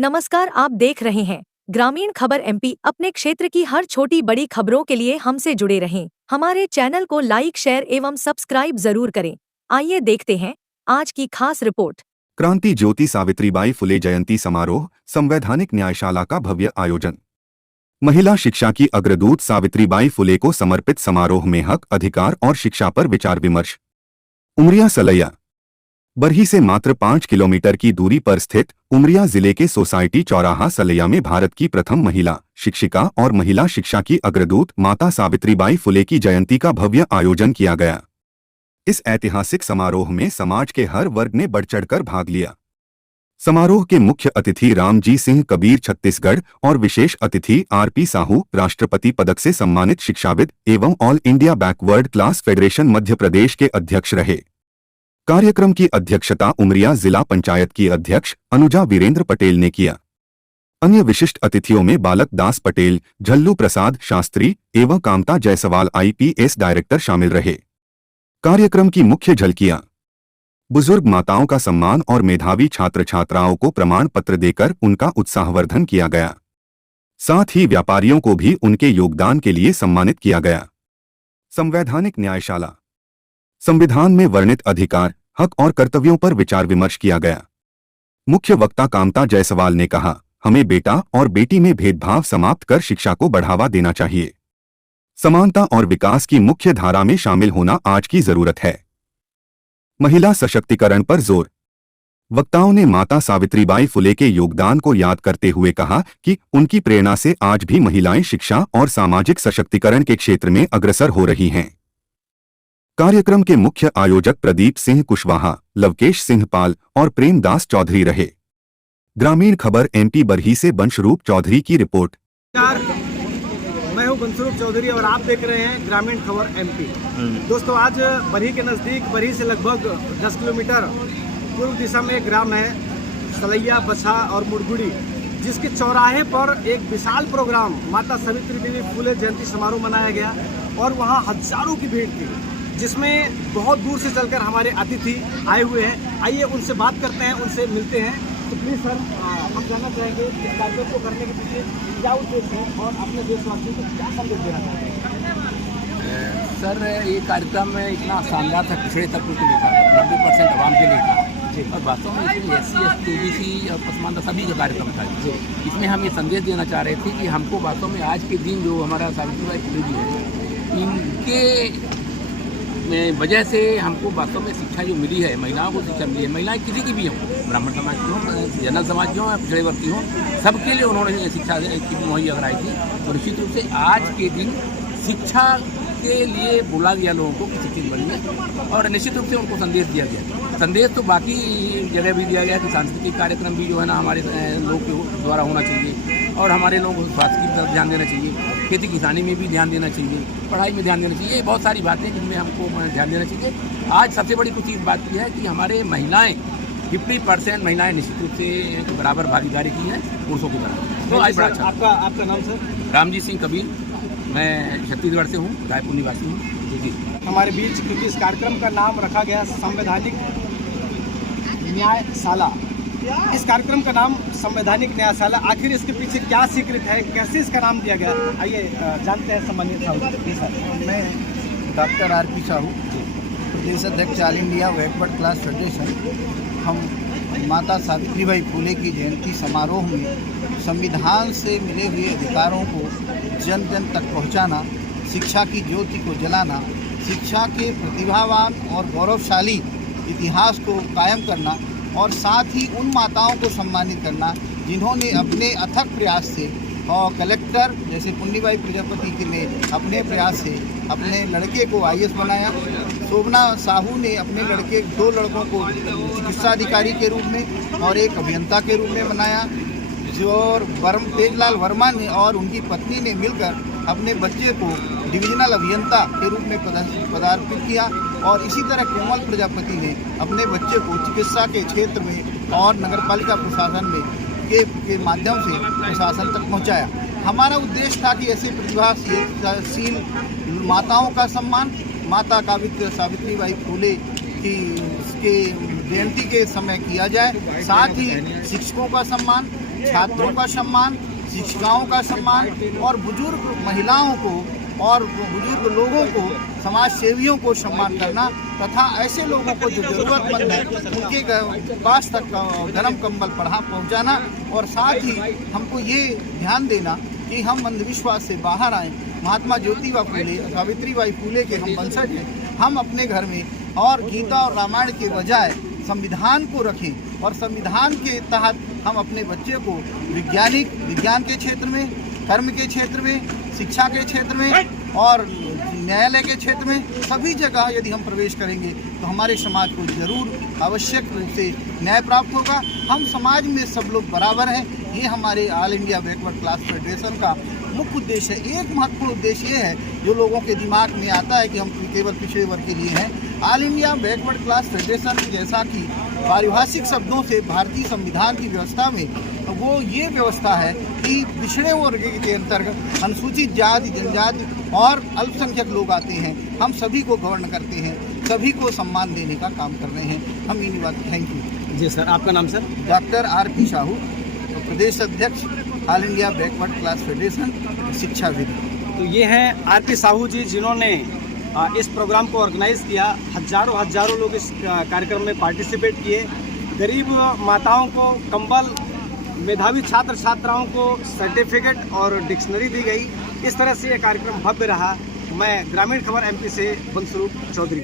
नमस्कार, आप देख रहे हैं ग्रामीण खबर एमपी। अपने क्षेत्र की हर छोटी बड़ी खबरों के लिए हमसे जुड़े रहें। हमारे चैनल को लाइक, शेयर एवं सब्सक्राइब जरूर करें। आइए देखते हैं आज की खास रिपोर्ट। क्रांति ज्योति सावित्रीबाई फुले जयंती समारोह, संवैधानिक न्यायशाला का भव्य आयोजन। महिला शिक्षा की अग्रदूत सावित्रीबाई फुले को समर्पित समारोह में हक, अधिकार और शिक्षा पर विचार विमर्श। उमरिया सलैया बरही से मात्र 5 किलोमीटर की दूरी पर स्थित उमरिया जिले के सोसाइटी चौराहा सलैया में भारत की प्रथम महिला शिक्षिका और महिला शिक्षा की अग्रदूत माता सावित्रीबाई फुले की जयंती का भव्य आयोजन किया गया। इस ऐतिहासिक समारोह में समाज के हर वर्ग ने बढ़ चढ़कर भाग लिया। समारोह के मुख्य अतिथि रामजी सिंह कबीर छत्तीसगढ़ और विशेष अतिथि आरपी साहू राष्ट्रपति पदक से सम्मानित शिक्षाविद एवं All India Backward Class Federation Madhya Pradesh के अध्यक्ष रहे। कार्यक्रम की अध्यक्षता उमरिया जिला पंचायत की अध्यक्ष अनुजा वीरेंद्र पटेल ने किया। अन्य विशिष्ट अतिथियों में बालक दास पटेल, झल्लू प्रसाद शास्त्री एवं कामता जायसवाल IPS डायरेक्टर शामिल रहे। कार्यक्रम की मुख्य झलकियां: बुजुर्ग माताओं का सम्मान और मेधावी छात्र छात्राओं को प्रमाण पत्र देकर उनका उत्साहवर्धन किया गया। साथ ही व्यापारियों को भी उनके योगदान के लिए सम्मानित किया गया। संवैधानिक न्यायशाला संविधान में वर्णित अधिकार, हक और कर्तव्यों पर विचार विमर्श किया गया। मुख्य वक्ता कामता जायसवाल ने कहा, हमें बेटा और बेटी में भेदभाव समाप्त कर शिक्षा को बढ़ावा देना चाहिए। समानता और विकास की मुख्य धारा में शामिल होना आज की जरूरत है। महिला सशक्तिकरण पर जोर। वक्ताओं ने माता सावित्रीबाई फुले के योगदान को याद करते हुए कहा कि उनकी प्रेरणा से आज भी महिलाएं शिक्षा और सामाजिक सशक्तिकरण के क्षेत्र में अग्रसर हो रही हैं। कार्यक्रम के मुख्य आयोजक प्रदीप सिंह कुशवाहा, लवकेश सिंह पाल और प्रेमदास चौधरी रहे। ग्रामीण खबर MP बरही से बंशरूप चौधरी की रिपोर्ट। मैं हूं बंशरूप चौधरी और आप देख रहे हैं ग्रामीण खबर MP। दोस्तों, आज बरही के नज़दीक, बरही से लगभग 10 किलोमीटर पूर्व दिशा में एक ग्राम है सलैया, बसा और मुड़गुड़ी, जिसके चौराहे पर एक विशाल प्रोग्राम माता सावित्रीबाई फुले जयंती समारोह मनाया गया और वहां हजारों की भीड़ थी, जिसमें बहुत दूर से चलकर हमारे अतिथि आए हुए हैं। आइए उनसे बात करते हैं, उनसे मिलते हैं। तो प्लीज़ सर, हम जानना चाहेंगे इस कार्यक्रम को करने के पीछे क्या उद्देश्य है और अपने देशवासियों को क्या संदेश देना चाहते हैं? सर, ये कार्यक्रम इतना शानदार था, पिछड़े तबकों के लिए था, 90% आवाम के लिए था और वास्तव में इसमें SC, ST, OBC और पसमानदा सभी का कार्यक्रम था। इसमें हम ये संदेश देना चाह रहे थे कि हमको वास्तव में आज के दिन जो हमारा सावित्रीबाई फुले जी है, इनके वजह से हमको वास्तव में शिक्षा जो मिली है, महिलाओं को शिक्षा मिली है। महिलाएं किसी की भी हों, ब्राह्मण समाज की हों, जनरल समाज की हों, पिछड़े वर्ग की हों, सबके लिए उन्होंने शिक्षा की मुहैया कराई थी। तो निश्चित रूप से आज के दिन शिक्षा के लिए बोला गया लोगों को किसी चीज़ बनी और निश्चित रूप से उनको संदेश दिया गया। संदेश तो बाकी जगह भी दिया गया कि सांस्कृतिक कार्यक्रम भी जो है ना हमारे लोग के द्वारा होना चाहिए और हमारे लोगों को स्वास्थ्य की तरफ ध्यान देना चाहिए, खेती किसानी में भी ध्यान देना चाहिए, पढ़ाई में ध्यान देना चाहिए। ये बहुत सारी बातें जिनमें हमको ध्यान देना चाहिए। आज सबसे बड़ी कुछ चीज़ बात यह है कि हमारे महिलाएं 50% महिलाएं निश्चित रूप से बराबर भागीदारी की हैं पुरुषों की तरह। तो आज बड़ा अच्छा। आपका नाम सर? रामजी सिंह कबीर, मैं छत्तीसगढ़ से हूँ, रायपुर निवासी हूँ जी। हमारे बीच, क्योंकि इस कार्यक्रम का नाम रखा गया संवैधानिक न्यायशाला। इस कार्यक्रम का नाम संवैधानिक न्यायशाला, आखिर इसके पीछे क्या सीक्रेट है, कैसे इसका नाम दिया गया? आइए जानते हैं सम्मानित साहू। मैं डॉक्टर RP साहू, प्रदेश अध्यक्ष All India Backward Class federation. हम माता सावित्रीबाई फुले की जयंती समारोह में संविधान से मिले हुए अधिकारों को जन जन तक पहुंचाना, शिक्षा की ज्योति को जलाना, शिक्षा के प्रतिभावान और गौरवशाली इतिहास को कायम करना और साथ ही उन माताओं को सम्मानित करना जिन्होंने अपने अथक प्रयास से, और कलेक्टर जैसे पुण्यबाई प्रजापति ने अपने प्रयास से अपने लड़के को IAS बनाया, शोभना साहू ने अपने लड़के 2 लड़कों को चिकित्सा अधिकारी के रूप में और एक अभियंता के रूप में बनाया, और तेजलाल वर्मा ने और उनकी पत्नी ने मिलकर अपने बच्चे को डिविजनल अभियंता के रूप में पदार्पित किया और इसी तरह कोमल प्रजापति ने अपने बच्चे को चिकित्सा के क्षेत्र में और नगरपालिका प्रशासन में के माध्यम से प्रशासन तक पहुंचाया। हमारा उद्देश्य था कि ऐसे प्रतिभाशील माताओं का सम्मान माता सावित्रीबाई फुले की जयंती के समय किया जाए, साथ ही शिक्षकों का सम्मान, छात्रों का सम्मान, शिक्षिकाओं का सम्मान और बुजुर्ग महिलाओं को और बुजुर्ग लोगों को, समाज सेवियों को सम्मान करना तथा ऐसे लोगों को जो ज़रूरतमंद है उनके पास तक गर्म कंबल पहुंचाना। और साथ ही हमको ये ध्यान देना कि हम अंधविश्वास से बाहर आएँ। महात्मा ज्योतिबा फूले, सावित्रीबाई फूले के हम वंशज हैं। हम अपने घर में और गीता और रामायण के बजाय संविधान को रखें और संविधान के तहत हम अपने बच्चे को विज्ञान के क्षेत्र में, कर्म के क्षेत्र में, शिक्षा के क्षेत्र में और न्यायालय के क्षेत्र में सभी जगह यदि हम प्रवेश करेंगे तो हमारे समाज को जरूर आवश्यक रूप से न्याय प्राप्त होगा। हम समाज में सब लोग बराबर हैं, ये हमारे all India Backward Class federation का मुख्य उद्देश्य है। एक महत्वपूर्ण उद्देश्य ये है जो लोगों के दिमाग में आता है कि हम केवल पिछड़े वर्ग के लिए हैं। All India Backward Class federation जैसा कि पारिभाषिक शब्दों से भारतीय संविधान की व्यवस्था में वो ये व्यवस्था है कि पिछड़े वर्ग के अंतर्गत अनुसूचित जाति, जनजाति और अल्पसंख्यक लोग आते हैं। हम सभी को गवर्न करते हैं, सभी को सम्मान देने का काम कर रहे हैं। हम इन बात थैंक यू। जी सर, आपका नाम सर? Doctor R P. साहू, प्रदेश अध्यक्ष All India Backward Class Federation शिक्षाविद। तो ये हैं आर.पी. साहू जी, जिन्होंने इस प्रोग्राम को ऑर्गेनाइज किया। हजारों लोग इस कार्यक्रम में पार्टिसिपेट किए। गरीब माताओं को कंबल, मेधावी छात्र छात्राओं को सर्टिफिकेट और डिक्शनरी दी गई। इस तरह से ये कार्यक्रम भव्य रहा। मैं ग्रामीण खबर एमपी से बंसरूप चौधरी।